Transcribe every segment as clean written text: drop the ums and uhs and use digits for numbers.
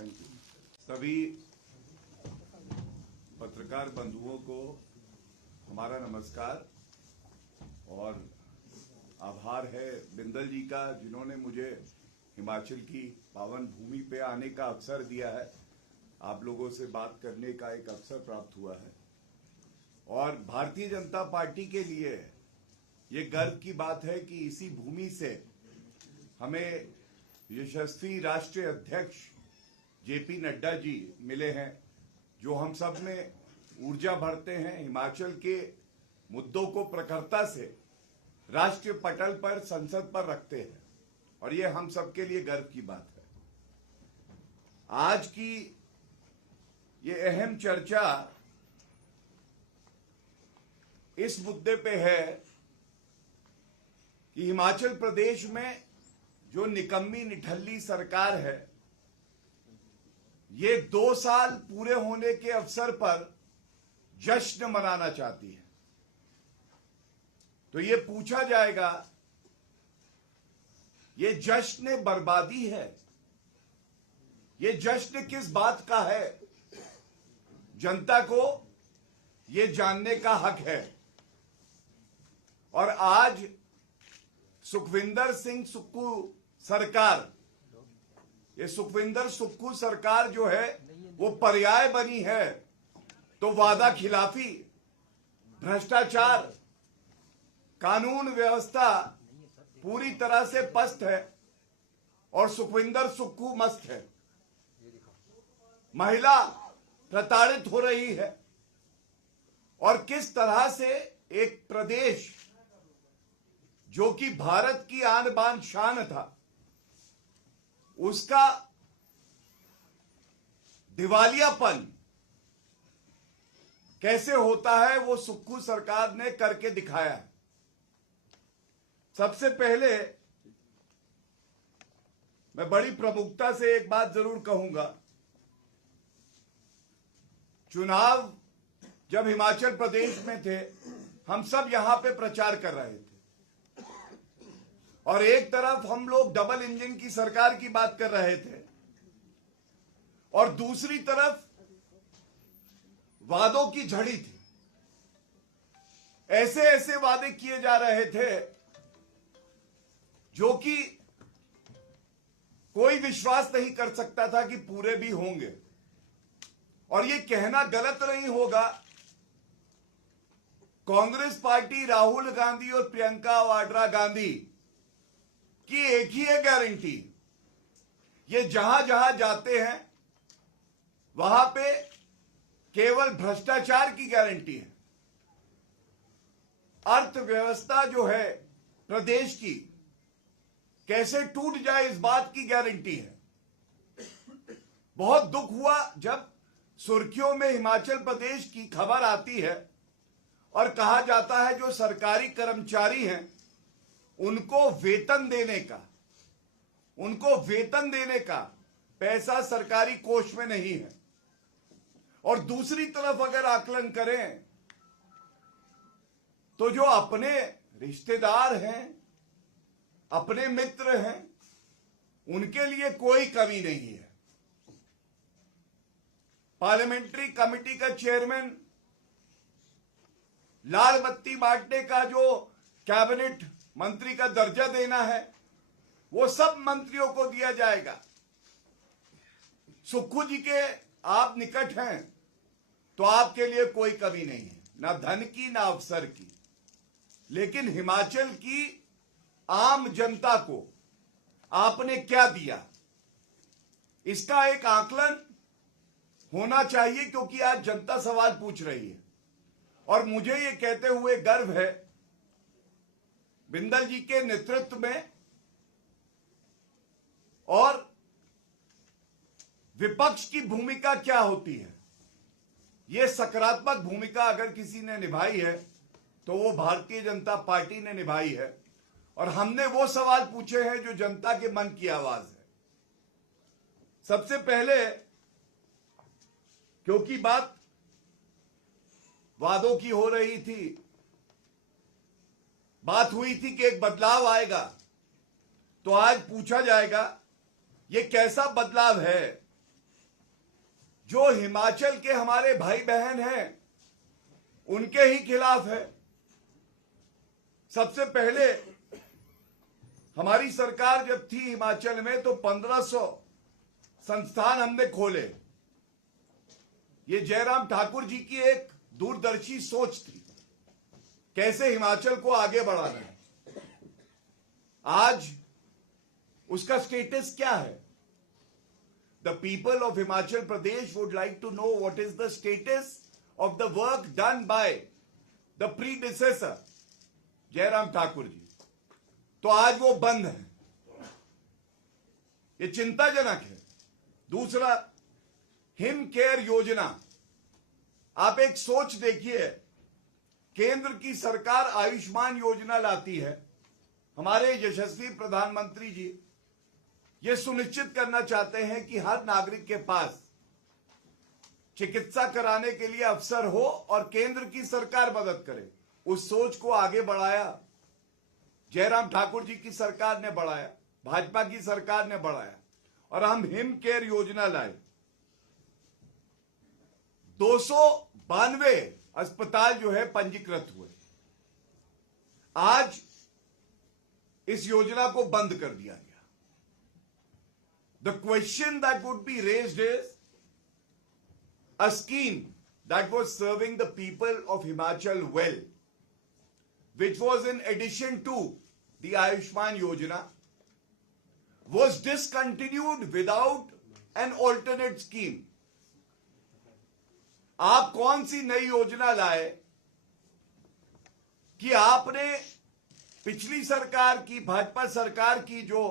Thank you. सभी पत्रकार बंधुओं को हमारा नमस्कार और आभार है बिंदल जी का, जिन्होंने मुझे हिमाचल की पावन भूमि पे आने का अवसर दिया है। आप लोगों से बात करने का एक अवसर प्राप्त हुआ है और भारतीय जनता पार्टी के लिए ये गर्व की बात है कि इसी भूमि से हमें यशस्वी राष्ट्रीय अध्यक्ष जेपी नड्डा जी मिले हैं, जो हम सब में ऊर्जा भरते हैं, हिमाचल के मुद्दों को प्रखरता से राष्ट्रीय पटल पर, संसद पर रखते हैं और ये हम सब के लिए गर्व की बात है। आज की ये अहम चर्चा इस मुद्दे पे है कि हिमाचल प्रदेश में जो निकम्मी निठल्ली सरकार है, ये 2 साल पूरे होने के अवसर पर जश्न मनाना चाहती है। तो ये पूछा जाएगा, ये जश्न बर्बादी है, ये जश्न किस बात का है? जनता को ये जानने का हक है। और आज सुखविंदर सिंह सुक्खू सरकार, ये सुखविंदर सुक्खू सरकार जो है वो पर्याय बनी है, तो वादा खिलाफी, भ्रष्टाचार, कानून व्यवस्था पूरी तरह से पस्त है और सुखविंदर सुक्खू मस्त है। महिला प्रताड़ित हो रही है और किस तरह से एक प्रदेश जो कि भारत की आन बान शान था, उसका दिवालियापन कैसे होता है वो सुक्खू सरकार ने करके दिखाया है। सबसे पहले मैं बड़ी प्रमुखता से एक बात जरूर कहूंगा, चुनाव जब हिमाचल प्रदेश में थे, हम सब यहां पे प्रचार कर रहे थे और एक तरफ हम लोग डबल इंजन की सरकार की बात कर रहे थे और दूसरी तरफ वादों की झड़ी थी। ऐसे ऐसे वादे किए जा रहे थे जो कि कोई विश्वास नहीं कर सकता था कि पूरे भी होंगे। और ये कहना गलत नहीं होगा, कांग्रेस पार्टी, राहुल गांधी और प्रियंका वाड्रा गांधी की एक ही है गारंटी, ये जहां जहां जाते हैं वहां पे केवल भ्रष्टाचार की गारंटी है। अर्थव्यवस्था जो है प्रदेश की कैसे टूट जाए इस बात की गारंटी है। बहुत दुख हुआ जब सुर्खियों में हिमाचल प्रदेश की खबर आती है और कहा जाता है जो सरकारी कर्मचारी हैं उनको वेतन देने का पैसा सरकारी कोष में नहीं है। और दूसरी तरफ अगर आकलन करें तो जो अपने रिश्तेदार हैं, अपने मित्र हैं, उनके लिए कोई कमी नहीं है। पार्लियामेंट्री कमेटी का चेयरमैन, लाल बत्ती बांटने का जो कैबिनेट मंत्री का दर्जा देना है वो सब मंत्रियों को दिया जाएगा। सुक्खू जी के आप निकट हैं तो आपके लिए कोई कमी नहीं है, ना धन की ना अवसर की। लेकिन हिमाचल की आम जनता को आपने क्या दिया, इसका एक आकलन होना चाहिए, क्योंकि आज जनता सवाल पूछ रही है। और मुझे ये कहते हुए गर्व है बिंदल जी के नेतृत्व में और विपक्ष की भूमिका क्या होती है। यह सकारात्मक भूमिका अगर किसी ने निभाई है तो वो भारतीय जनता पार्टी ने निभाई है और हमने वो सवाल पूछे हैं जो जनता के मन की आवाज है। सबसे पहले, क्योंकि बात वादों की हो रही थी, बात हुई थी कि एक बदलाव आएगा, तो आज पूछा जाएगा ये कैसा बदलाव है जो हिमाचल के हमारे भाई बहन हैं उनके ही खिलाफ है। सबसे पहले हमारी सरकार जब थी हिमाचल में तो 1500 संस्थान हमने खोले। ये जयराम ठाकुर जी की एक दूरदर्शी सोच थी, कैसे हिमाचल को आगे बढ़ाना है। आज उसका स्टेटस क्या है? The people of Himachal Pradesh would like to know what is the status of the work done by the predecessor Jairam Thakur ji. तो आज वो बंद है, ये चिंताजनक है। दूसरा, हिम केयर योजना। आप एक सोच देखिए, केंद्र की सरकार आयुष्मान योजना लाती है। हमारे यशस्वी प्रधानमंत्री जी ये सुनिश्चित करना चाहते हैं कि हर नागरिक के पास चिकित्सा कराने के लिए अवसर हो और केंद्र की सरकार मदद करे। उस सोच को आगे बढ़ाया जयराम ठाकुर जी की सरकार ने, बढ़ाया भाजपा की सरकार ने बढ़ाया और हम हिम केयर योजना लाए। 292 अस्पताल जो है पंजीकृत हुए। आज इस योजना को बंद कर दिया गया। The question that would be raised is a scheme that was serving the people of Himachal well, which was in addition to the Ayushman Yojana, was discontinued without an alternate scheme. आप कौन सी नई योजना लाए कि आपने पिछली सरकार की, भाजपा सरकार की जो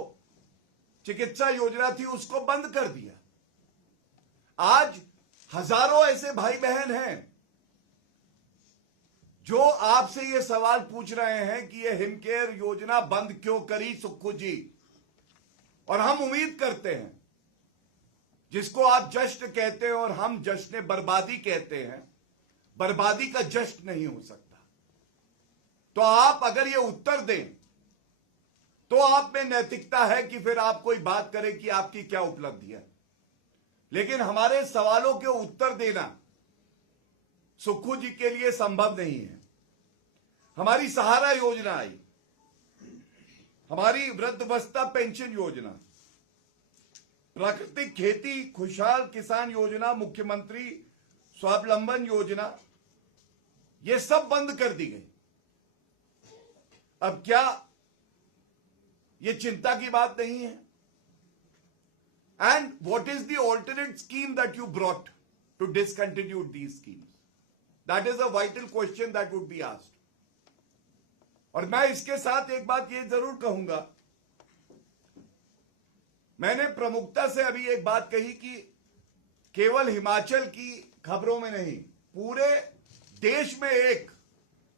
चिकित्सा योजना थी उसको बंद कर दिया। आज हजारों ऐसे भाई बहन हैं जो आपसे ये सवाल पूछ रहे हैं कि ये हिमकेयर योजना बंद क्यों करी सुक्खू जी। और हम उम्मीद करते हैं, जिसको आप जश्न कहते हैं और हम जश्न बर्बादी कहते हैं, बर्बादी का जश्न नहीं हो सकता। तो आप अगर ये उत्तर दें तो आप में नैतिकता है कि फिर आप कोई बात करें कि आपकी क्या उपलब्धि है। लेकिन हमारे सवालों के उत्तर देना सुक्खू जी के लिए संभव नहीं है। हमारी सहारा योजना आई, हमारी वृद्धावस्था पेंशन योजना, प्राकृतिक खेती खुशहाल किसान योजना, मुख्यमंत्री स्वावलंबन योजना, ये सब बंद कर दी गई। अब क्या ये चिंता की बात नहीं है? And what is the alternate scheme that you brought to discontinue these schemes? That is a vital question that would be asked. और मैं इसके साथ एक बात ये जरूर कहूंगा, मैंने प्रमुखता से अभी एक बात कही कि केवल हिमाचल की खबरों में नहीं, पूरे देश में एक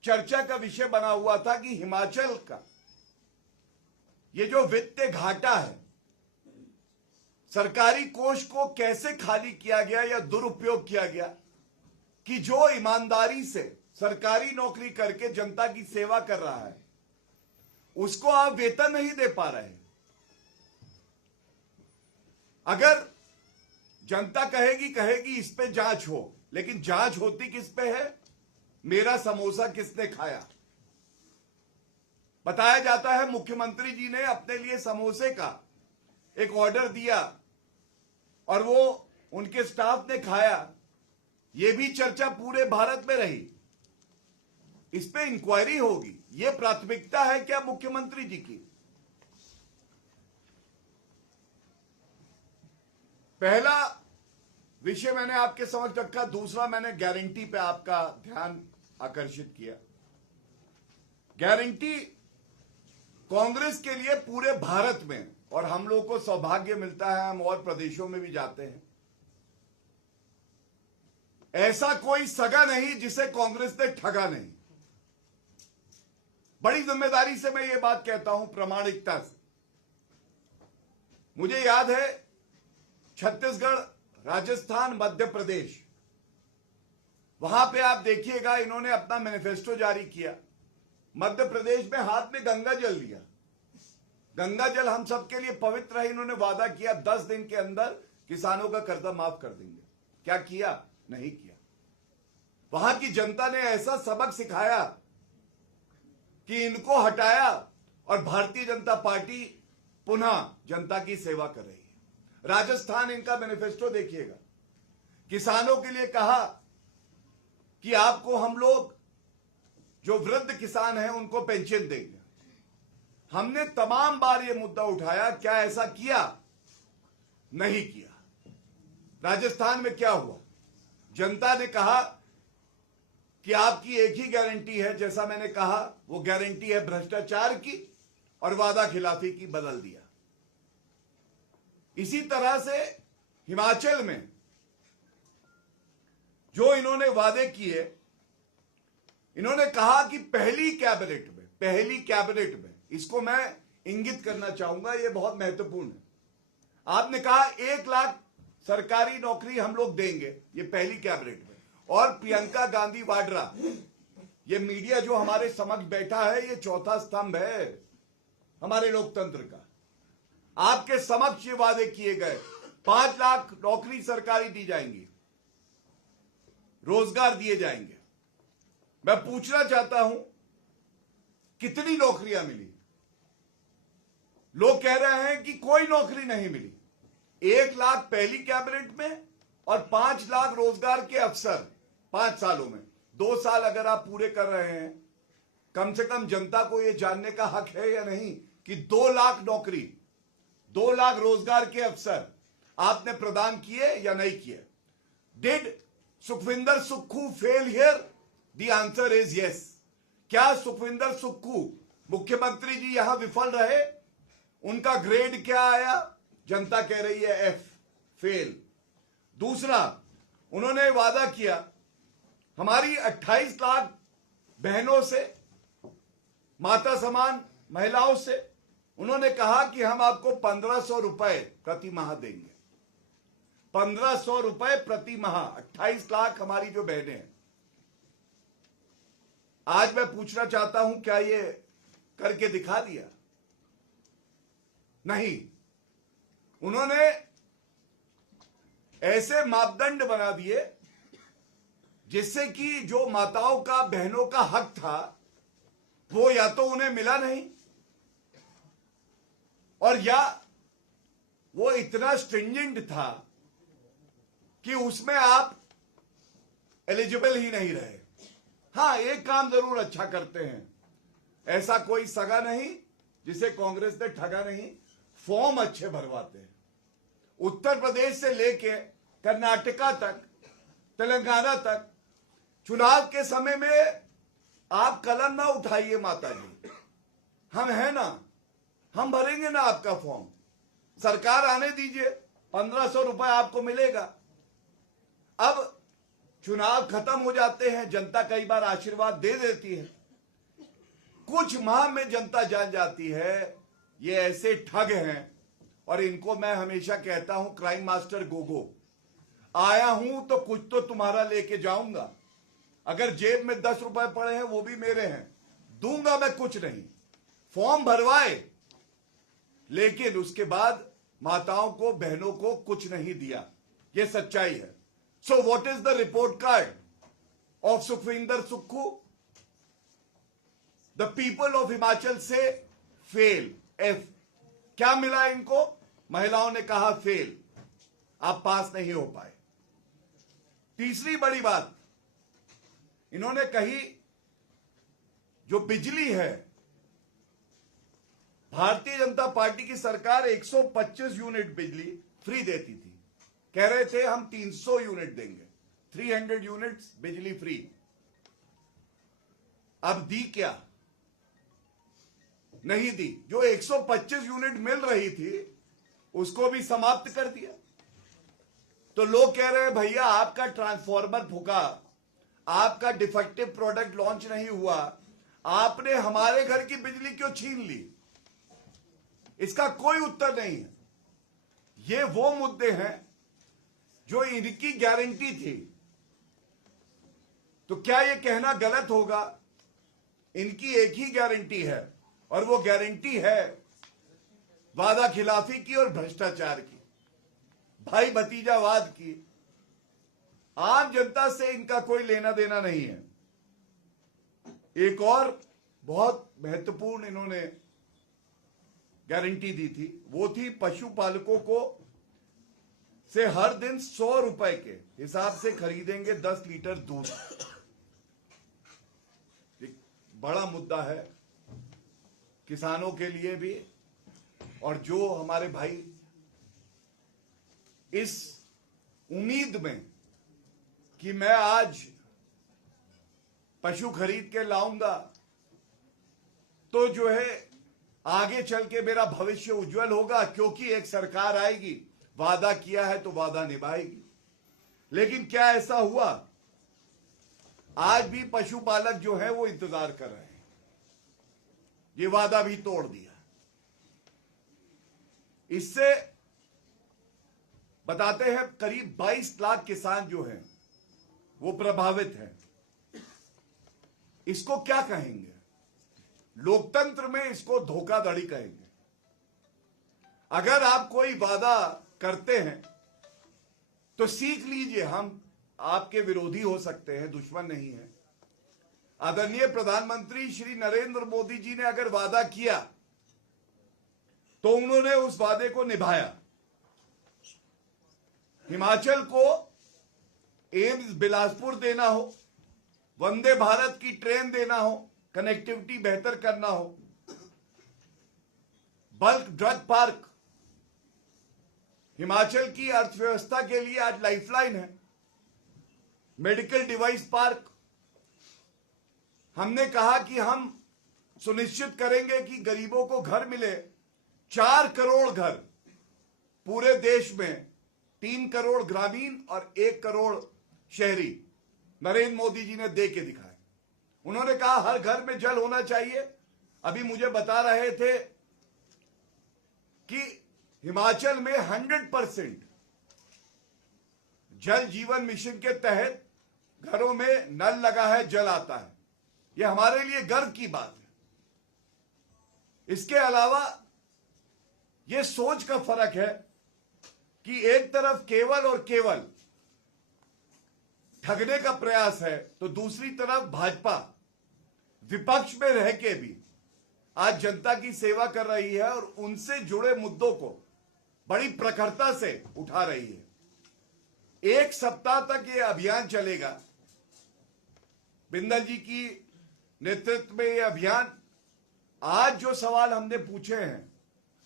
चर्चा का विषय बना हुआ था कि हिमाचल का ये जो वित्तीय घाटा है, सरकारी कोष को कैसे खाली किया गया या दुरुपयोग किया गया कि जो ईमानदारी से सरकारी नौकरी करके जनता की सेवा कर रहा है उसको आप वेतन नहीं दे पा रहे। अगर जनता कहेगी इस पे जांच हो, लेकिन जांच होती किस पे है? मेरा समोसा किसने खाया। बताया जाता है मुख्यमंत्री जी ने अपने लिए समोसे का एक ऑर्डर दिया और वो उनके स्टाफ ने खाया। ये भी चर्चा पूरे भारत में रही। इस पे इंक्वायरी होगी। ये प्राथमिकता है क्या मुख्यमंत्री जी की? पहला विषय मैंने आपके समक्ष रखा। दूसरा, मैंने गारंटी पे आपका ध्यान आकर्षित किया। गारंटी कांग्रेस के लिए पूरे भारत में, और हम लोग को सौभाग्य मिलता है, हम और प्रदेशों में भी जाते हैं, ऐसा कोई सगा नहीं जिसे कांग्रेस ने ठगा नहीं। बड़ी जिम्मेदारी से मैं ये बात कहता हूं, प्रामाणिकता से। मुझे याद है छत्तीसगढ़, राजस्थान, मध्य प्रदेश, वहां पे आप देखिएगा इन्होंने अपना मैनिफेस्टो जारी किया। मध्य प्रदेश में हाथ में गंगा जल लिया। गंगा जल हम सबके लिए पवित्र है। इन्होंने वादा किया 10 दिन के अंदर किसानों का कर्जा माफ कर देंगे। क्या किया? नहीं किया। वहां की जनता ने ऐसा सबक सिखाया कि इनको हटाया और भारतीय जनता पार्टी पुनः जनता की सेवा कर रही है। राजस्थान, इनका मैनिफेस्टो देखिएगा। किसानों के लिए कहा कि आपको हम लोग जो वृद्ध किसान हैं उनको पेंशन देंगे। हमने तमाम बार यह मुद्दा उठाया, क्या ऐसा किया? नहीं किया। राजस्थान में क्या हुआ? जनता ने कहा कि आपकी एक ही गारंटी है, जैसा मैंने कहा वो गारंटी है भ्रष्टाचार की और वादा खिलाफी की, बदल दिया। इसी तरह से हिमाचल में जो इन्होंने वादे किए, इन्होंने कहा कि पहली कैबिनेट में, इसको मैं इंगित करना चाहूंगा, यह बहुत महत्वपूर्ण है। आपने कहा 1 लाख सरकारी नौकरी हम लोग देंगे, ये पहली कैबिनेट में। और प्रियंका गांधी वाड्रा, ये मीडिया जो हमारे समक्ष बैठा है, ये चौथा स्तंभ है हमारे लोकतंत्र का। आपके समक्ष ये वादे किए गए, 5 लाख नौकरी सरकारी दी जाएंगी, रोजगार दिए जाएंगे। मैं पूछना चाहता हूं, कितनी नौकरियां मिली? लोग कह रहे हैं कि कोई नौकरी नहीं मिली। 1 लाख पहली कैबिनेट में और 5 लाख रोजगार के अवसर 5 सालों में। 2 साल अगर आप पूरे कर रहे हैं, कम से कम जनता को यह जानने का हक है या नहीं कि 2 लाख नौकरी, 2 लाख रोजगार के अवसर आपने प्रदान किए या नहीं किए? Did Sukhvinder Sukhu fail here? The answer is yes. क्या सुखविंदर सुक्खू मुख्यमंत्री जी यहां विफल रहे? उनका ग्रेड क्या आया? जनता कह रही है एफ, फेल। दूसरा, उन्होंने वादा किया हमारी 28 लाख बहनों से, माता समान महिलाओं से, उन्होंने कहा कि हम आपको 1500 रुपए प्रति माह देंगे। 1500 रुपए प्रति माह, 28 लाख हमारी जो बहनें हैं। आज मैं पूछना चाहता हूं, क्या ये करके दिखा दिया? नहीं। उन्होंने ऐसे मापदंड बना दिए जिससे कि जो माताओं का, बहनों का हक था, वो या तो उन्हें मिला नहीं, और या वो इतना स्ट्रिंजेंट था कि उसमें आप एलिजिबल ही नहीं रहे। हां, एक काम जरूर अच्छा करते हैं, ऐसा कोई सगा नहीं जिसे कांग्रेस ने ठगा नहीं, फॉर्म अच्छे भरवाते हैं। उत्तर प्रदेश से लेके कर्नाटका तक, तेलंगाना तक, चुनाव के समय में आप कलम ना उठाइए माता जी, हम हैं ना, हम भरेंगे ना आपका फॉर्म, सरकार आने दीजिए, 1500 रुपए आपको मिलेगा। अब चुनाव खत्म हो जाते हैं, जनता कई बार आशीर्वाद दे देती है, कुछ माह में जनता जान जाती है ये ऐसे ठग हैं। और इनको मैं हमेशा कहता हूं, क्राइम मास्टर गोगो, आया हूं तो कुछ तो तुम्हारा लेके जाऊंगा, अगर जेब में 10 रुपए पड़े हैं वो भी मेरे हैं, दूंगा मैं कुछ नहीं। फॉर्म भरवाए, लेकिन उसके बाद माताओं को, बहनों को कुछ नहीं दिया, ये सच्चाई है। So what is the report card of Sukhvinder Sukhu? The people of Himachal से फेल, एफ। क्या मिला इनको? महिलाओं ने कहा फेल, आप पास नहीं हो पाए। तीसरी बड़ी बात इन्होंने कही, जो बिजली है, भारतीय जनता पार्टी की सरकार 125 यूनिट बिजली फ्री देती थी, कह रहे थे हम 300 यूनिट देंगे, 300 यूनिट्स बिजली फ्री। अब दी क्या? नहीं दी। जो 125 यूनिट मिल रही थी उसको भी समाप्त कर दिया। तो लोग कह रहे हैं भैया आपका ट्रांसफॉर्मर फूका, आपका डिफेक्टिव प्रोडक्ट लॉन्च नहीं हुआ, आपने हमारे घर की बिजली क्यों छीन ली? इसका कोई उत्तर नहीं है। ये वो मुद्दे हैं जो इनकी गारंटी थी। तो क्या यह कहना गलत होगा? इनकी एक ही गारंटी है और वो गारंटी है वादा खिलाफी की और भ्रष्टाचार की, भाई भतीजावाद की। आम जनता से इनका कोई लेना देना नहीं है। एक और बहुत महत्वपूर्ण इन्होंने गारंटी दी थी, वो थी पशुपालकों को से हर दिन 100 रुपए के हिसाब से खरीदेंगे 10 लीटर दूध। एक बड़ा मुद्दा है किसानों के लिए भी, और जो हमारे भाई इस उम्मीद में कि मैं आज पशु खरीद के लाऊंगा तो जो है आगे चल के मेरा भविष्य उज्जवल होगा, क्योंकि एक सरकार आएगी, वादा किया है तो वादा निभाएगी। लेकिन क्या ऐसा हुआ? आज भी पशुपालक जो है वो इंतजार कर रहे हैं, ये वादा भी तोड़ दिया। इससे बताते हैं करीब 22 लाख किसान जो हैं वो प्रभावित हैं। इसको क्या कहेंगे? लोकतंत्र में इसको धोखाधड़ी कहेंगे। अगर आप कोई वादा करते हैं तो सीख लीजिए, हम आपके विरोधी हो सकते हैं, दुश्मन नहीं है। आदरणीय प्रधानमंत्री श्री नरेंद्र मोदी जी ने अगर वादा किया तो उन्होंने उस वादे को निभाया। हिमाचल को एम्स बिलासपुर देना हो, वंदे भारत की ट्रेन देना हो, कनेक्टिविटी बेहतर करना हो, बल्क ड्रग पार्क हिमाचल की अर्थव्यवस्था के लिए आज लाइफलाइन है, मेडिकल डिवाइस पार्क। हमने कहा कि हम सुनिश्चित करेंगे कि गरीबों को घर मिले। 4 करोड़ घर पूरे देश में, 3 करोड़ ग्रामीण और 1 करोड़ शहरी, नरेंद्र मोदी जी ने दे के दिखाया। उन्होंने कहा हर घर में जल होना चाहिए। अभी मुझे बता रहे थे कि हिमाचल में 100% जल जीवन मिशन के तहत घरों में नल लगा है, जल आता है। यह हमारे लिए गर्व की बात है। इसके अलावा यह सोच का फर्क है कि एक तरफ केवल और केवल ठगने का प्रयास है, तो दूसरी तरफ भाजपा विपक्ष में रह के भी आज जनता की सेवा कर रही है और उनसे जुड़े मुद्दों को बड़ी प्रखरता से उठा रही है। 1 सप्ताह तक ये अभियान चलेगा। बिंदल जी की नेतृत्व में यह अभियान, आज जो सवाल हमने पूछे हैं,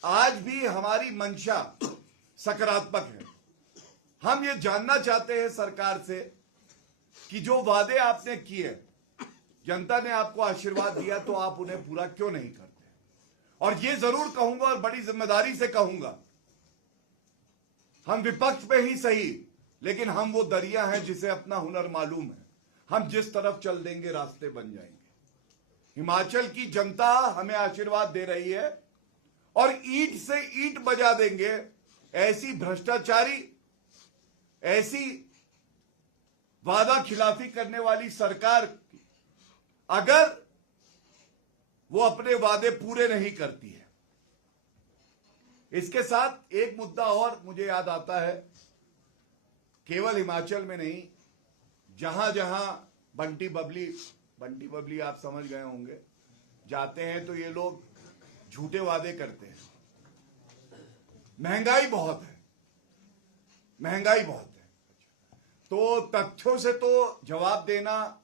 आज भी हमारी मंशा सकारात्मक है। हम ये जानना चाहते हैं सरकार से कि जो वादे आपने किए, जनता ने आपको आशीर्वाद दिया, तो आप उन्हें पूरा क्यों नहीं करते? और ये जरूर कहूंगा और बड़ी जिम्मेदारी से कहूंगा, हम विपक्ष में ही सही, लेकिन हम वो दरिया हैं जिसे अपना हुनर मालूम है। हम जिस तरफ चल देंगे रास्ते बन जाएंगे। हिमाचल की जनता हमें आशीर्वाद दे रही है और ईंट से ईंट बजा देंगे। ऐसी भ्रष्टाचारी, ऐसी वादा खिलाफी करने वाली सरकार, अगर वो अपने वादे पूरे नहीं करती है। इसके साथ एक मुद्दा और मुझे याद आता है, केवल हिमाचल में नहीं, जहां जहां बंटी बबली आप समझ गए होंगे, जाते हैं तो ये लोग झूठे वादे करते हैं। महंगाई बहुत है, महंगाई बहुत है, तो तथ्यों से तो जवाब देना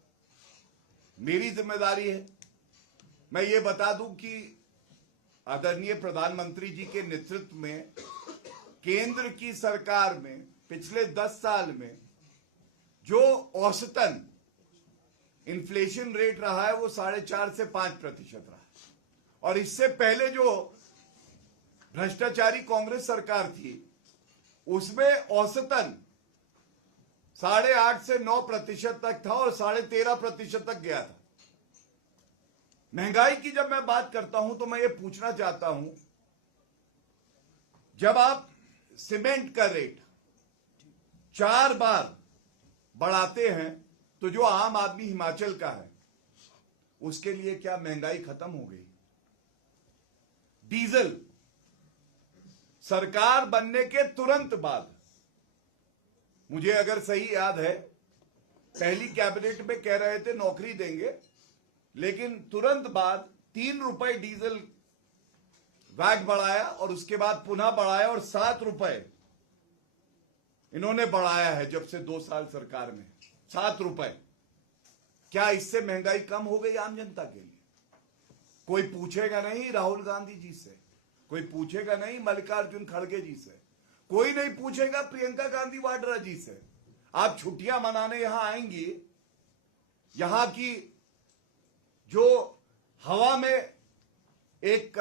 मेरी जिम्मेदारी है। मैं ये बता दूं कि आदरणीय प्रधानमंत्री जी के नेतृत्व में केंद्र की सरकार में पिछले 10 साल में जो औसतन इन्फ्लेशन रेट रहा है वो 4.5 से 5% रहा है। और इससे पहले जो भ्रष्टाचारी कांग्रेस सरकार थी उसमें औसतन 8.5 से 9% तक था और 13.5% तक गया था। महंगाई की जब मैं बात करता हूं तो मैं ये पूछना चाहता हूं, जब आप सीमेंट का रेट 4 बार बढ़ाते हैं तो जो आम आदमी हिमाचल का है उसके लिए क्या महंगाई खत्म हो गई? डीजल सरकार बनने के तुरंत बाद, मुझे अगर सही याद है पहली कैबिनेट में कह रहे थे नौकरी देंगे, लेकिन तुरंत बाद 3 रुपए डीजल वैट बढ़ाया और उसके बाद पुनः बढ़ाया और 7 रुपए इन्होंने बढ़ाया है जब से 2 साल सरकार में। 7 रुपए। क्या इससे महंगाई कम हो गई आम जनता के लिए? कोई पूछेगा नहीं राहुल गांधी जी से, कोई पूछेगा नहीं मल्लिकार्जुन खड़गे जी से, कोई नहीं पूछेगा प्रियंका गांधी वाड्रा जी से। आप छुट्टियां मनाने यहां आएंगी, यहां की जो हवा में एक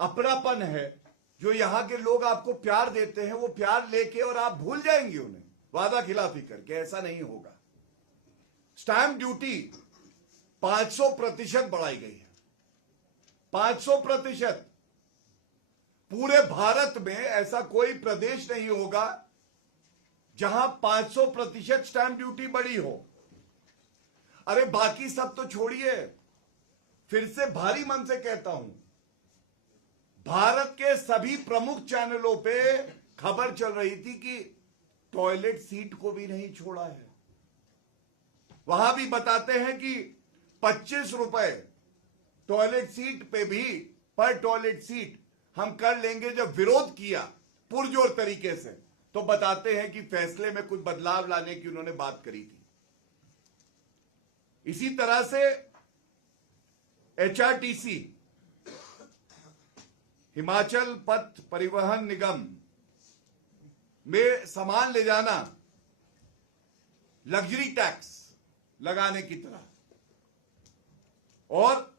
अपनापन है, जो यहां के लोग आपको प्यार देते हैं, वो प्यार लेके और आप भूल जाएंगे उन्हें वादा खिलाफी करके। ऐसा नहीं होगा। स्टैंप ड्यूटी 500% बढ़ाई गई है। 500%। पूरे भारत में ऐसा कोई प्रदेश नहीं होगा जहां 500% स्टैंप ड्यूटी बढ़ी हो। अरे बाकी सब तो छोड़िए, फिर से भारी मन से कहता हूं, भारत के सभी प्रमुख चैनलों पे खबर चल रही थी कि टॉयलेट सीट को भी नहीं छोड़ा है। वहां भी बताते हैं कि 25 रुपए टॉयलेट सीट पे भी, पर टॉयलेट सीट हम कर लेंगे। जब विरोध किया पुरजोर तरीके से, तो बताते हैं कि फैसले में कुछ बदलाव लाने की उन्होंने बात करी थी। इसी तरह से HRTC, हिमाचल पथ परिवहन निगम में सामान ले जाना लग्जरी टैक्स लगाने की तरह। और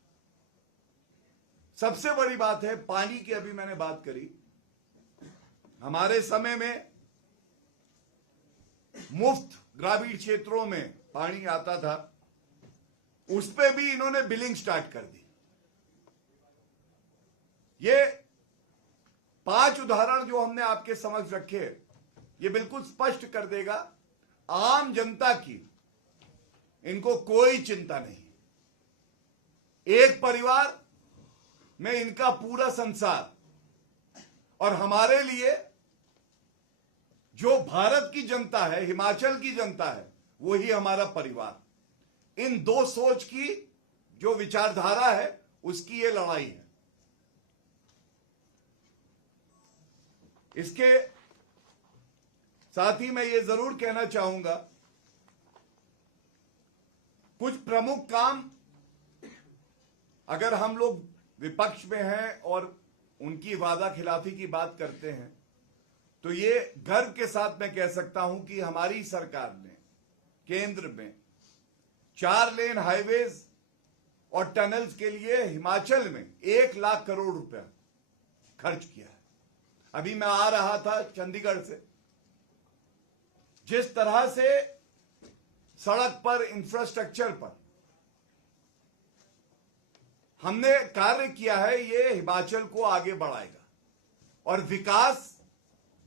सबसे बड़ी बात है पानी की, अभी मैंने बात करी। हमारे समय में मुफ्त ग्रामीण क्षेत्रों में पानी आता था, उस पे भी इन्होंने बिलिंग स्टार्ट कर दी। ये 5 उदाहरण जो हमने आपके समक्ष रखे, ये बिल्कुल स्पष्ट कर देगा आम जनता की इनको कोई चिंता नहीं। एक परिवार में इनका पूरा संसार, और हमारे लिए जो भारत की जनता है, हिमाचल की जनता है, वही हमारा परिवार। इन दो सोच की जो विचारधारा है, उसकी ये लड़ाई है। इसके साथ ही मैं ये जरूर कहना चाहूंगा, कुछ प्रमुख काम अगर हम लोग विपक्ष में हैं और उनकी वादा खिलाफी की बात करते हैं, तो ये गर्व के साथ मैं कह सकता हूं कि हमारी सरकार ने केंद्र में 4 लेन हाईवेज और टनल्स के लिए हिमाचल में 1 लाख करोड़ रुपया खर्च किया है। अभी मैं आ रहा था चंडीगढ़ से, जिस तरह से सड़क पर, इंफ्रास्ट्रक्चर पर हमने कार्य किया है, ये हिमाचल को आगे बढ़ाएगा। और विकास,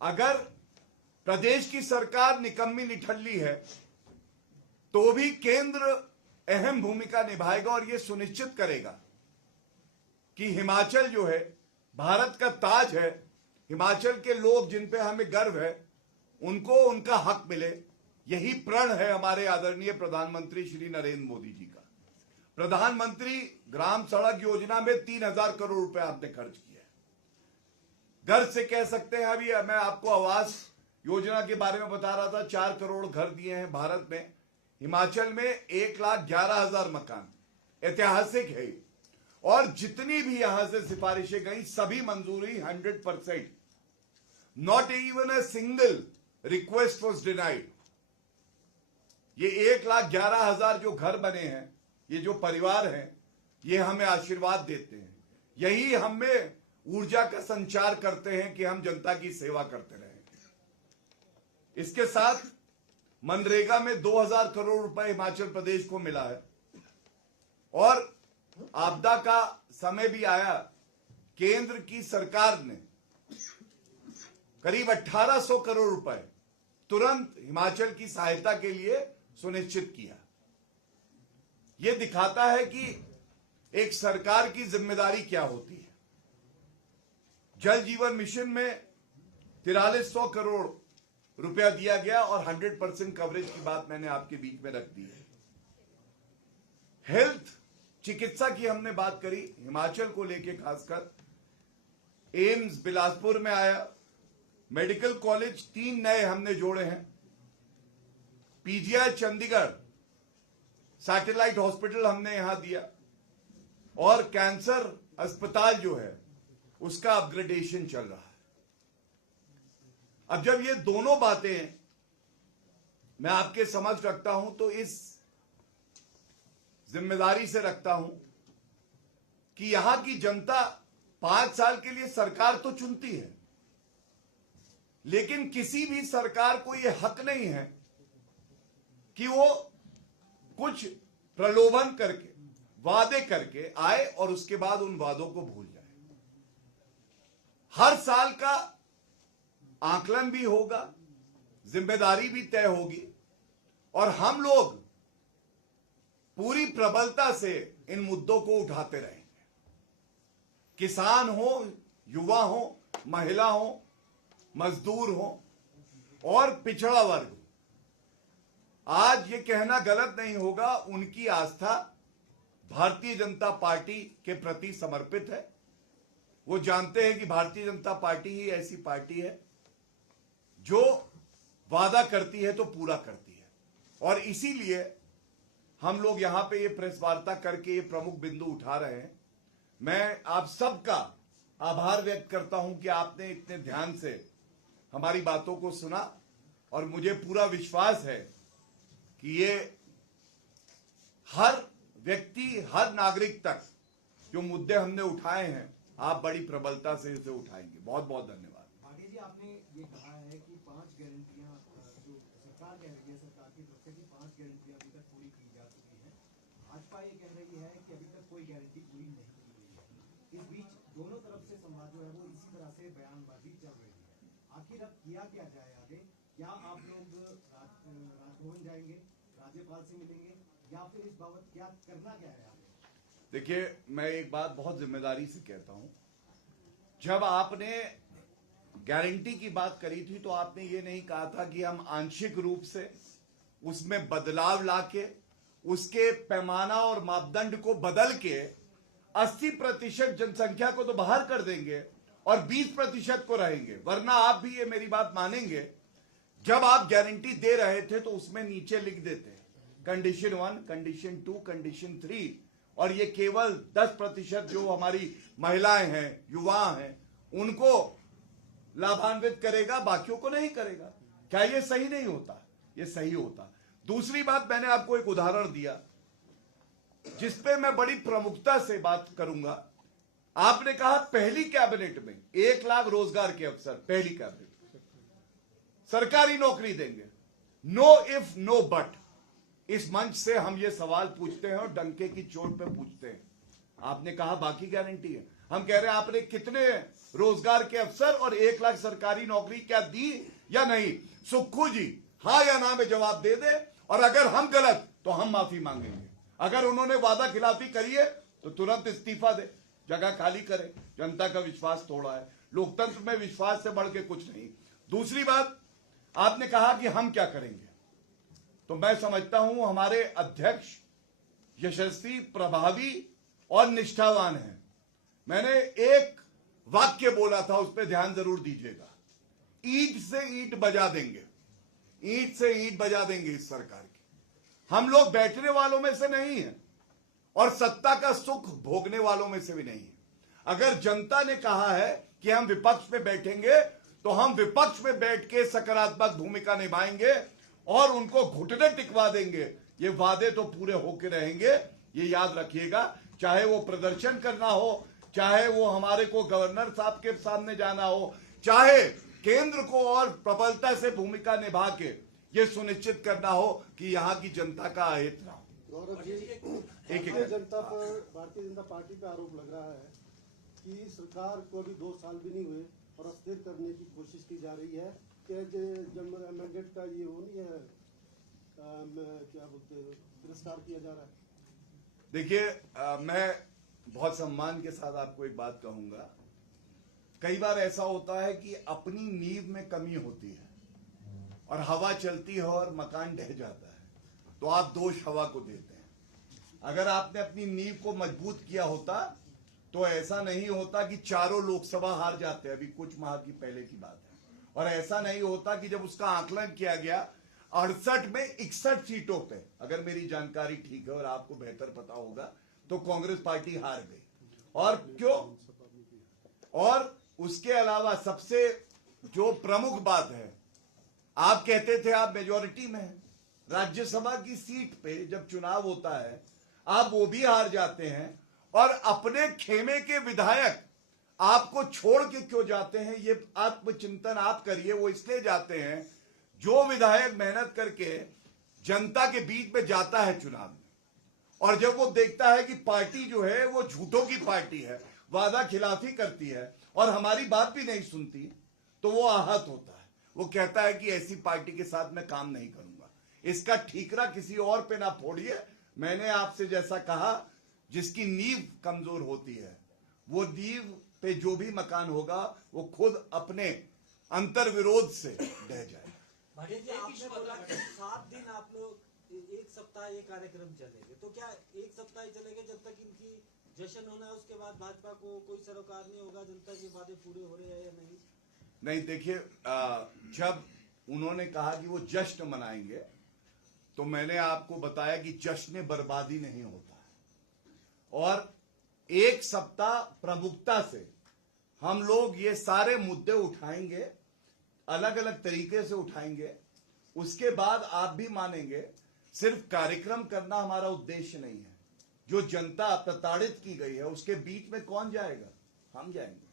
अगर प्रदेश की सरकार निकम्मी निठल्ली है, तो भी केंद्र अहम भूमिका निभाएगा और यह सुनिश्चित करेगा कि हिमाचल जो है भारत का ताज है। हिमाचल के लोग जिन पे हमें गर्व है, उनको उनका हक मिले। यही प्रण है हमारे आदरणीय प्रधानमंत्री श्री नरेंद्र मोदी जी का। प्रधानमंत्री ग्राम सड़क योजना में 3000 करोड़ रुपए आपने खर्च किया है। गर्व से कह सकते हैं। अभी मैं आपको आवास योजना के बारे में बता रहा था, 4 करोड़ घर दिए हैं भारत में। हिमाचल में 1,11,000 मकान, ऐतिहासिक है। और जितनी भी यहां से सिफारिशें गई, सभी मंजूरी 100%। Not even a single request was denied. ये 1,11,000 जो घर बने हैं, ये जो परिवार हैं, ये हमें आशीर्वाद देते हैं। यही हमें ऊर्जा का संचार करते हैं कि हम जनता की सेवा करते रहें। इसके साथ मनरेगा में 2,000 करोड़ रुपए हिमाचल प्रदेश को मिला है। और आपदा का समय भी आया, केंद्र की सरकार ने करीब 1,800 करोड़ रुपए तुरंत हिमाचल की सहायता के लिए सुनिश्चित किया। यह दिखाता है कि एक सरकार की जिम्मेदारी क्या होती है। जल जीवन मिशन में 4300 करोड़ रुपया दिया गया और 100% कवरेज की बात मैंने आपके बीच में रख दी है। हेल्थ चिकित्सा की हमने बात करी, हिमाचल को लेके खासकर एम्स बिलासपुर में आया, मेडिकल कॉलेज 3 नए हमने जोड़े हैं, पीजीआई चंडीगढ़ सैटेलाइट हॉस्पिटल हमने यहां दिया, और कैंसर अस्पताल जो है उसका अपग्रेडेशन चल रहा है। अब जब ये दोनों बातें मैं आपके समझ रखता हूं तो इस जिम्मेदारी से रखता हूं कि यहां की जनता 5 साल के लिए सरकार तो चुनती है, लेकिन किसी भी सरकार को यह हक नहीं है कि वो कुछ प्रलोभन करके वादे करके आए और उसके बाद उन वादों को भूल जाए। हर साल का आकलन भी होगा, जिम्मेदारी भी तय होगी, और हम लोग पूरी प्रबलता से इन मुद्दों को उठाते रहेंगे। किसान हो, युवा हो, महिला हो, मजदूर हो और पिछड़ा वर्ग हो, आज ये कहना गलत नहीं होगा, उनकी आस्था भारतीय जनता पार्टी के प्रति समर्पित है। वो जानते हैं कि भारतीय जनता पार्टी ही ऐसी पार्टी है जो वादा करती है तो पूरा करती है, और इसीलिए हम लोग यहां पे ये प्रेस वार्ता करके ये प्रमुख बिंदु उठा रहे हैं। मैं आप सबका आभार व्यक्त करता हूं कि आपने इतने ध्यान से हमारी बातों को सुना, और मुझे पूरा विश्वास है कि ये हर व्यक्ति, हर नागरिक तक जो मुद्दे हमने उठाए हैं, आप बड़ी प्रबलता से इसे उठाएंगे। बहुत बहुत धन्यवाद। भाटिया जी, आपने ये कहा है कि 5 गारंटियां जो सरकार कह रही है, सरकार की तरफ से कि 5 गारंटियां अभी तक पूरी की जा चुकी है। भाजपा ये कह रही है कि अभी तक कोई गारंटी पूरी नहीं की गई है। इस बीच दोनों तरफ से संवाद जो है वो इसी तरह से बयानबाजी चल रही है। आखिर अब किया क्या जाए आगे? क्या आप लोग राजभवन जाएंगे, राज्यपाल से मिलेंगे, या फिर इस बाबत क्या करना क्या है आगे? देखिए, मैं एक बात बहुत जिम्मेदारी से कहता हूं, जब आपने गारंटी की बात करी थी तो आपने ये नहीं कहा था कि हम आंशिक रूप से उसमें बदलाव लाके उसके पैमाना और मापदंड को बदल के 80% जनसंख्या को तो बाहर कर देंगे और 20% को रहेंगे। वरना आप भी ये मेरी बात मानेंगे, जब आप गारंटी दे रहे थे तो उसमें नीचे लिख देते कंडीशन 1, कंडीशन 2, कंडीशन 3, और ये केवल 10% जो हमारी महिलाएं हैं, युवा हैं, उनको लाभान्वित करेगा, बाकियों को नहीं करेगा। क्या ये सही नहीं होता? ये सही होता। दूसरी बात, मैंने आपको एक उदाहरण दिया जिसपे मैं बड़ी प्रमुखता से बात करूंगा। आपने कहा पहली कैबिनेट में 1 लाख रोजगार के अवसर, पहली कैबिनेट सरकारी नौकरी देंगे। नो इफ नो बट, इस मंच से हम ये सवाल पूछते हैं और डंके की चोट पे पूछते हैं। आपने कहा बाकी गारंटी है, हम कह रहे हैं आपने कितने रोजगार के अवसर और 1 लाख सरकारी नौकरी क्या दी या नहीं? सुक्खू जी हाँ या ना में जवाब दे दे, और अगर हम गलत तो हम माफी मांगेंगे। अगर उन्होंने वादा खिलाफी करी है तो तुरंत इस्तीफा दे, जगह खाली करे। जनता का विश्वास तोड़ा है। लोकतंत्र में विश्वास से बढ़ के कुछ नहीं। दूसरी बात, आपने कहा कि हम क्या करेंगे, तो मैं समझता हूं हमारे अध्यक्ष यशस्वी, प्रभावी और निष्ठावान हैं। मैंने एक वाक्य बोला था, उस पर ध्यान जरूर दीजिएगा। ईंट से ईंट बजा देंगे, ईंट से ईंट बजा देंगे इस सरकार की। हम लोग बैठने वालों में से नहीं है और सत्ता का सुख भोगने वालों में से भी नहीं है। अगर जनता ने कहा है कि हम विपक्ष में बैठेंगे तो हम विपक्ष में बैठ के सकारात्मक भूमिका निभाएंगे और उनको घुटने टिकवा देंगे। ये वादे तो पूरे होके रहेंगे, ये याद रखिएगा। चाहे वो प्रदर्शन करना हो, चाहे वो हमारे को गवर्नर साहब के सामने जाना हो, चाहे केंद्र को और प्रबलता से भूमिका निभा के ये सुनिश्चित करना हो कि यहाँ की जनता का अहित ना हो। गौरव जी, भारतीय जनता पार्टी पे आरोप लग रहा है कि सरकार को अभी 2 साल भी नहीं हुए और अस्थिर करने की कोशिश की जा रही है कि जब मैंडेट का ये हो नहीं है, क्या बोलते हैं, तिरस्कार किया जा रहा है। देखिए, मैं बहुत सम्मान के साथ आपको एक बात कहूंगा। कई बार ऐसा होता है कि अपनी नींव में कमी होती है और हवा चलती है और मकान ढह जाता है, तो आप दोष हवा को देते हैं। अगर आपने अपनी नींव को मजबूत किया होता तो ऐसा नहीं होता कि चारों लोकसभा हार जाते, अभी कुछ माह की पहले की बात है। और ऐसा नहीं होता कि जब उसका आकलन किया गया 68 में 61 सीटों पे, अगर मेरी जानकारी ठीक है और आपको बेहतर पता होगा, तो कांग्रेस पार्टी हार गई। और क्यों? और उसके अलावा सबसे जो प्रमुख बात है, आप कहते थे आप मेजॉरिटी में हैं, राज्यसभा की सीट पे जब चुनाव होता है आप वो भी हार जाते हैं, और अपने खेमे के विधायक आपको छोड़ के क्यों जाते हैं, ये आत्मचिंतन आप करिए। वो इसलिए जाते हैं, जो विधायक मेहनत करके जनता के बीच में जाता है चुनाव में, और जब वो देखता है कि पार्टी जो है वो झूठों की पार्टी है, वादा खिलाफी करती है और हमारी बात भी नहीं सुनती, तो वो आहत होता है। वो कहता है कि ऐसी पार्टी के साथ मैं काम नहीं करूंगा। इसका ठीकरा किसी और पे ना फोड़िए। मैंने आपसे जैसा कहा, जिसकी नींव कमजोर होती है, वो नींव पे जो भी मकान होगा वो खुद अपने अंतर विरोध से ढह जाए। देखिए, आपने बोला कि 7 दिन आप लोग 1 सप्ताह ये कार्यक्रम चलेंगे, तो क्या 1 सप्ताह ही चलेंगे जब तक इनकी जश्न होना है, उसके बाद भाजपा को कोई सरोकार नहीं होगा, जनता के वादे पूरे हो रहे हैं या नहीं? नहीं, देखिए, जब उन्होंने कहा कि वो जश्न मनाएंगे, तो मैंने आपको बताया कि जश्न बर्बादी नहीं होता है। और 1 सप्ताह प्रमुखता से हम लोग ये सारे मुद्दे उठाएंगे, अलग अलग तरीके से उठाएंगे। उसके बाद आप भी मानेंगे, सिर्फ कार्यक्रम करना हमारा उद्देश्य नहीं है। जो जनता प्रताड़ित की गई है उसके बीच में कौन जाएगा? हम जाएंगे।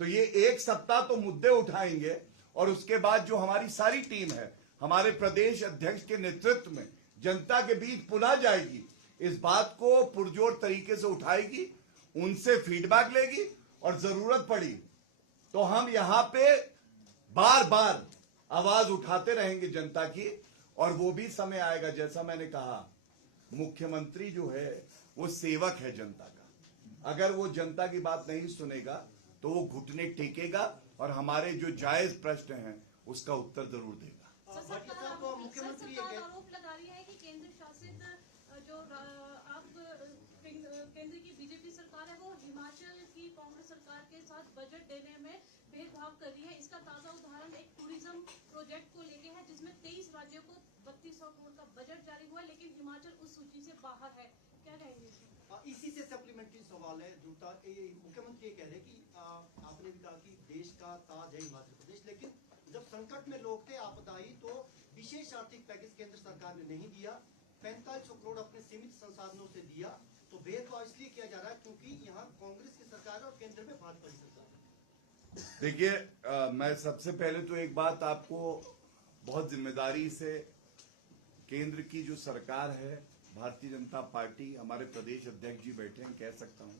तो ये 1 सप्ताह तो मुद्दे उठाएंगे, और उसके बाद जो हमारी सारी टीम है, हमारे प्रदेश अध्यक्ष के नेतृत्व में जनता के बीच पुनः जाएगी, इस बात को पुरजोर तरीके से उठाएगी, उनसे फीडबैक लेगी, और जरूरत पड़ी तो हम यहां पे बार बार आवाज उठाते रहेंगे जनता की। और वो भी समय आएगा, जैसा मैंने कहा, मुख्यमंत्री जो है वो सेवक है जनता का। अगर वो जनता की बात नहीं सुनेगा तो वो घुटने टेकेगा और हमारे जो जायज प्रश्न हैं उसका उत्तर जरूर देगा। सरकार आरोप लगा रही है कि केंद्र शासित जो आप केंद्र की बीजेपी सरकार है, वो हिमाचल की कांग्रेस सरकार के साथ बजट देने में भेदभाव कर रही है। इसका ताजा उदाहरण एक टूरिज्म प्रोजेक्ट को लेके है, जिसमें 23 राज्यों को 3200 करोड़ का बजट जारी हुआ, लेकिन हिमाचल उस सूची से बाहर है। क्या कहेंगे इसमें? इसी से सप्लीमेंट्री सवाल है। मुख्यमंत्री ये कह रहे कि आपने भी कहा कि देश का ताज है हिमाचल प्रदेश, लेकिन जब संकट में लोग थे, आपदा आई, तो विशेष आर्थिक पैकेज केंद्र सरकार ने नहीं दिया। 4500 करोड़ अपने सीमित संसाधनों से दिया। तो भेदभाव इसलिए किया जा रहा है क्योंकि यहाँ कांग्रेस की सरकार है और केंद्र में भाजपा की सरकार है। देखिए, मैं सबसे पहले तो एक बात आपको बहुत जिम्मेदारी से, केंद्र की जो सरकार है, भारतीय जनता पार्टी, हमारे प्रदेश अध्यक्ष जी बैठे हैं, कह सकता हूं,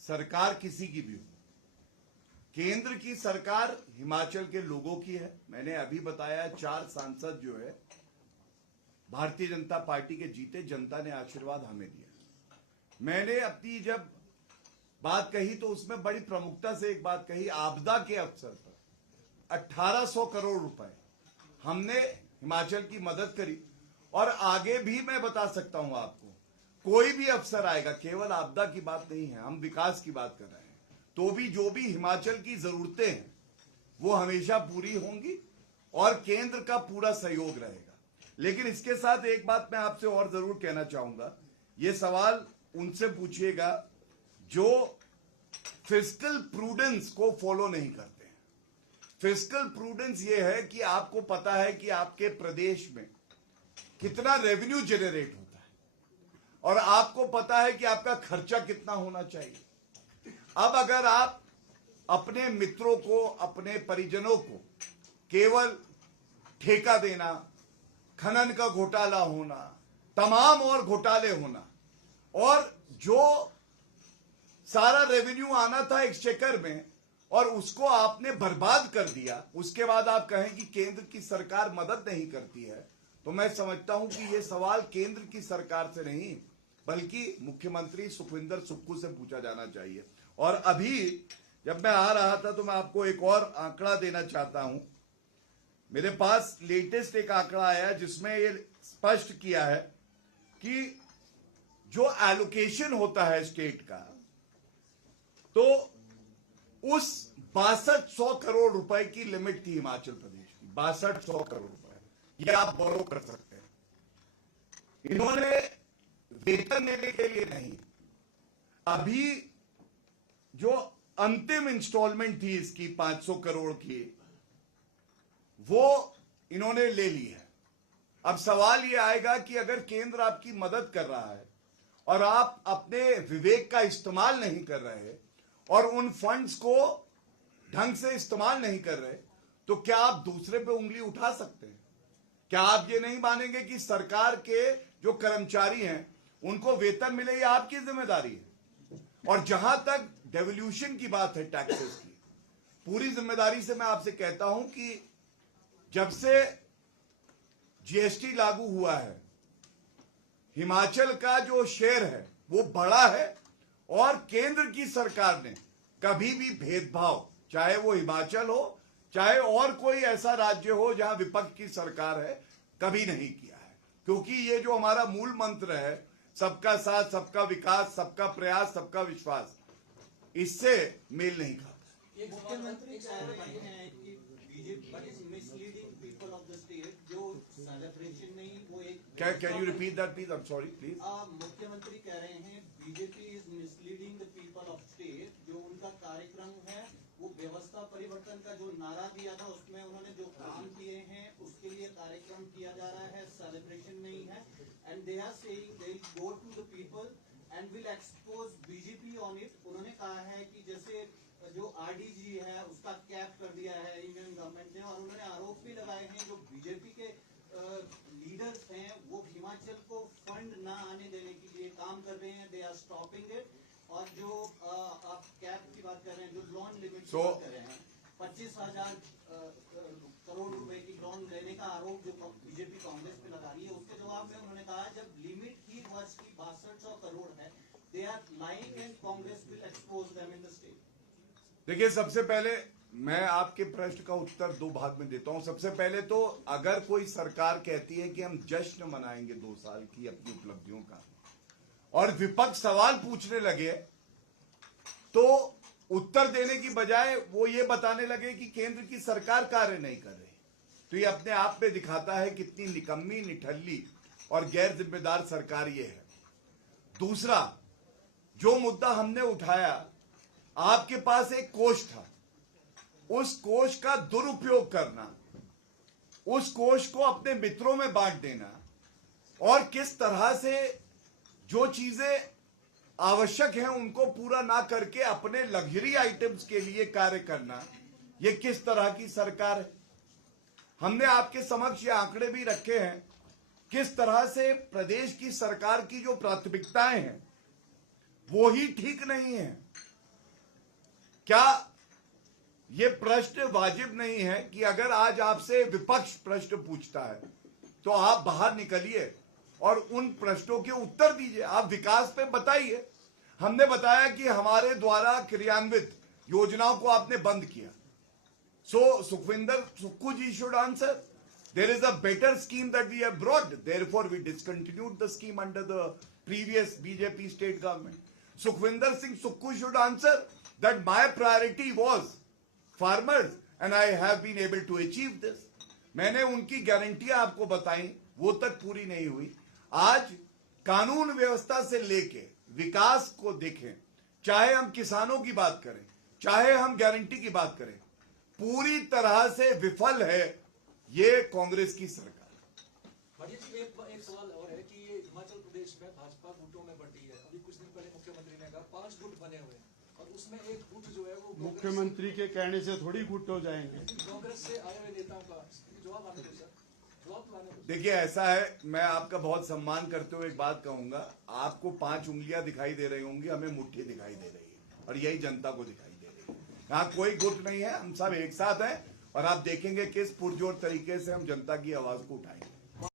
सरकार किसी की भी हो, केंद्र की सरकार हिमाचल के लोगों की है। मैंने अभी बताया 4 सांसद जो है भारतीय जनता पार्टी के जीते, जनता ने आशीर्वाद हमें दिया। मैंने अपनी जब बात कही तो उसमें बड़ी प्रमुखता से एक बात कही, आपदा के अवसर पर 1800 करोड़ रुपए हमने हिमाचल की मदद करी। और आगे भी मैं बता सकता हूं आपको, कोई भी अवसर आएगा, केवल आपदा की बात नहीं है, हम विकास की बात कर रहे हैं, तो भी जो भी हिमाचल की जरूरतें हैं वो हमेशा पूरी होंगी और केंद्र का पूरा सहयोग रहेगा। लेकिन इसके साथ एक बात मैं आपसे और जरूर कहना चाहूंगा, ये सवाल उनसे पूछिएगा जो फिस्कल प्रूडेंस को फॉलो नहीं करते हैं। फिस्कल प्रूडेंस ये है कि आपको पता है कि आपके प्रदेश में कितना रेवेन्यू जनरेट होता है और आपको पता है कि आपका खर्चा कितना होना चाहिए। अब अगर आप अपने मित्रों को, अपने परिजनों को केवल ठेका देना, खनन का घोटाला होना, तमाम और घोटाले होना, और जो सारा रेवेन्यू आना था एक्सचेकर में और उसको आपने बर्बाद कर दिया, उसके बाद आप कहें कि केंद्र की सरकार मदद नहीं करती है, तो मैं समझता हूं कि यह सवाल केंद्र की सरकार से नहीं बल्कि मुख्यमंत्री सुखविंदर सुक्खू से पूछा जाना चाहिए। और अभी जब मैं आ रहा था तो मैं आपको एक और आंकड़ा देना चाहता हूं मेरे पास लेटेस्ट एक आंकड़ा आया जिसमें ये स्पष्ट किया है कि जो एलोकेशन होता है स्टेट का, तो उस 6200 करोड़ रुपए की लिमिट थी हिमाचल प्रदेश की, 6200 करोड़ रुपए, ये आप बोरो कर सकते हैं। इन्होंने वेतन लेने के लिए नहीं, अभी जो अंतिम इंस्टॉलमेंट थी इसकी 500 करोड़ की, वो इन्होंने ले ली है। अब सवाल ये आएगा कि अगर केंद्र आपकी मदद कर रहा है और आप अपने विवेक का इस्तेमाल नहीं कर रहे और उन फंड्स को ढंग से इस्तेमाल नहीं कर रहे, तो क्या आप दूसरे पे उंगली उठा सकते हैं? क्या आप ये नहीं मानेंगे कि सरकार के जो कर्मचारी हैं उनको वेतन मिले, ये आपकी जिम्मेदारी है? और जहां तक डेवल्यूशन की बात है टैक्सेस की, पूरी जिम्मेदारी से मैं आपसे कहता हूं कि जब से जीएसटी लागू हुआ है, हिमाचल का जो शेयर है वो बढ़ा है और केंद्र की सरकार ने कभी भी भेदभाव, चाहे वो हिमाचल हो चाहे और कोई ऐसा राज्य हो जहां विपक्ष की सरकार है, कभी नहीं किया है। क्योंकि ये जो हमारा मूल मंत्र है, सबका साथ, सबका विकास, सबका प्रयास, सबका विश्वास, इससे मेल नहीं खाता। एक मुख्यमंत्री कह रहे हैं कि BJP is misleading people of the state, जो सेलिब्रेशन नहीं वो एक can you repeat that please? I am sorry please. मुख्यमंत्री कह रहे हैं BJP is misleading the people of state, जो उनका कार्यक्रम है वो व्यवस्था परिवर्तन का जो नारा दिया था उसमें उन्होंने जो काम किए हैं उसके लिए कार्यक्रम किया जा रहा है, सेलिब्रेशन नहीं है। And they are saying they will go to the people and will expose BJP on it. उन्होंने कहा है कि जैसे जो आरडीजी है उसका कैप कर दिया है इंडियन गवर्नमेंट ने, और उन्होंने आरोप भी लगाए हैं जो बीजेपी के लीडर्स हैं वो हिमाचल को फंड ना आने देने के लिए काम कर रहे हैं, दे आर स्टॉपिंग इट। और जो आप कैप की बात कर रहे हैं, जो लोन लिमिट की बात कर रहे हैं, 25,000 करोड़ रुपए की लोन लेने का आरोप जो बीजेपी कांग्रेस पे लगा रही है, उसके जवाब में उन्होंने कहा जब लिमिट ही वर्ष की 6200 करोड़ है, they are lying and Congress will expose them in the state. देखिए, सबसे पहले मैं आपके प्रश्न का उत्तर दो भाग में देता हूं। सबसे पहले तो अगर कोई सरकार कहती है कि हम जश्न मनाएंगे 2 साल की अपनी उपलब्धियों का, और विपक्ष सवाल पूछने लगे तो उत्तर देने की बजाय वो ये बताने लगे कि केंद्र की सरकार कार्य नहीं कर रही, तो ये अपने आप में दिखाता है कितनी निकम्मी, निठल्ली और गैर जिम्मेदार सरकार ये है। दूसरा, जो मुद्दा हमने उठाया, आपके पास एक कोष था, उस कोष का दुरुपयोग करना, उस कोष को अपने मित्रों में बांट देना और किस तरह से जो चीजें आवश्यक हैं उनको पूरा ना करके अपने लग्जरी आइटम्स के लिए कार्य करना, ये किस तरह की सरकार है? हमने आपके समक्ष ये आंकड़े भी रखे हैं किस तरह से प्रदेश की सरकार की जो प्राथमिकताएं हैं वो ही ठीक नहीं है। क्या ये प्रश्न वाजिब नहीं है कि अगर आज आपसे विपक्ष प्रश्न पूछता है तो आप बाहर निकलिए और उन प्रश्नों के उत्तर दीजिए, आप विकास पे बताइए। हमने बताया कि हमारे द्वारा क्रियान्वित योजनाओं को आपने बंद किया, so Sukhvinder Sukhu ji should answer. There is a better scheme that we have brought, therefore we discontinued the scheme under the previous BJP state government. Sukhvinder Singh Sukhu should answer that my priority was farmers and I have been able to achieve this. मैंने उनकी गारंटियां आपको बताई, वो तक पूरी नहीं हुई। आज कानून व्यवस्था से लेके विकास को देखें, चाहे हम किसानों की बात करें, चाहे हम गारंटी की बात करें, पूरी तरह से विफल है ये कांग्रेस की सरकार। भाटिया जी, एक सवाल और है कि ये हिमाचल प्रदेश में भाजपा गुटों में बंटी है। अभी कुछ दिन पहले मुख्यमंत्री ने कहा 5 गुट बने हुए हैं और उसमें एक गुट जो है वो मुख्यमंत्री के कहने से थोड़ी गुट हो जाएंगे। कांग्रेस से आए हुए नेताओं का जवाब आने दो सर, जवाब तो आने दो। देखिए, ऐसा है, मैं आपका बहुत सम्मान करते हुए एक बात कहूंगा, आपको 5 उंगलियां दिखाई दे रही होंगी, हमें मुट्ठी दिखाई दे रही है और यही जनता को दिखाई दे रही है। यहाँ कोई गुट नहीं है, हम सब एक साथ हैं और आप देखेंगे किस पुरजोर तरीके से हम जनता की आवाज को उठाएंगे।